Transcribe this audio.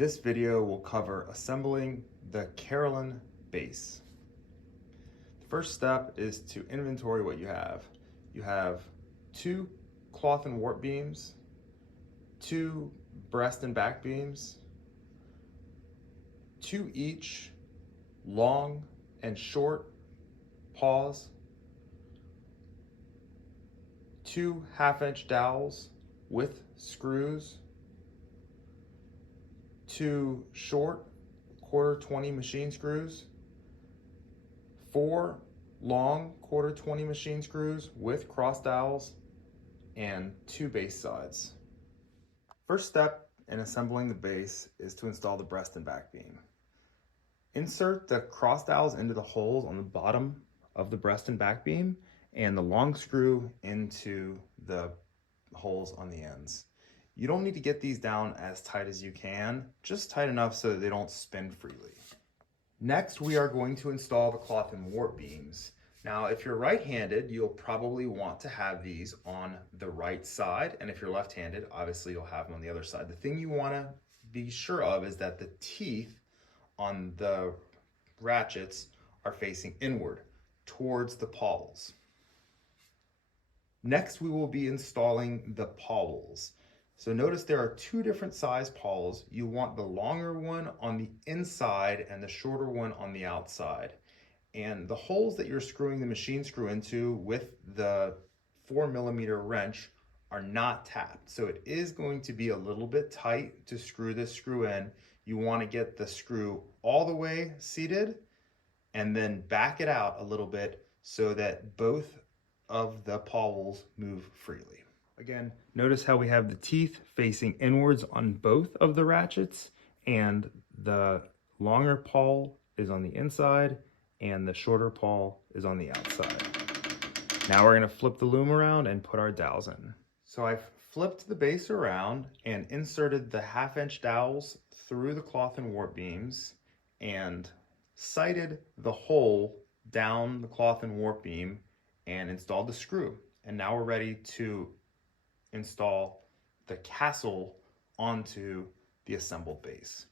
This video will cover assembling the Carolyn base. The first step is to inventory what you have. You have 2 cloth and warp beams, 2 breast and back beams, 2 each long and short paws, 2 half-inch dowels with screws, 2 short 1/4 20 machine screws, 4 long 1/4 20 machine screws with cross dowels, and 2 base sides. First step in assembling the base is to install the breast and back beam. Insert the cross dowels into the holes on the bottom of the breast and back beam and the long screw into the holes on the ends. You don't need to get these down as tight as you can, just tight enough so that they don't spin freely. Next, we are going to install the cloth and warp beams. Now, if you're right-handed, you'll probably want to have these on the right side, and if you're left-handed, obviously you'll have them on the other side. The thing you want to be sure of is that the teeth on the ratchets are facing inward towards the pawls. Next, we will be installing the pawls. So notice there are 2 different size pawls. You want the longer one on the inside and the shorter one on the outside. And the holes that you're screwing the machine screw into with the 4mm wrench are not tapped. So it is going to be a little bit tight to screw this screw in. You want to get the screw all the way seated and then back it out a little bit so that both of the pawls move freely. Again, notice how we have the teeth facing inwards on both of the ratchets, and the longer pawl is on the inside and the shorter pawl is on the outside. Now we're going to flip the loom around and put our dowels in. So I've flipped the base around and inserted the half-inch dowels through the cloth and warp beams and sighted the hole down the cloth and warp beam and installed the screw. And now we're ready to install the castle onto the assembled base.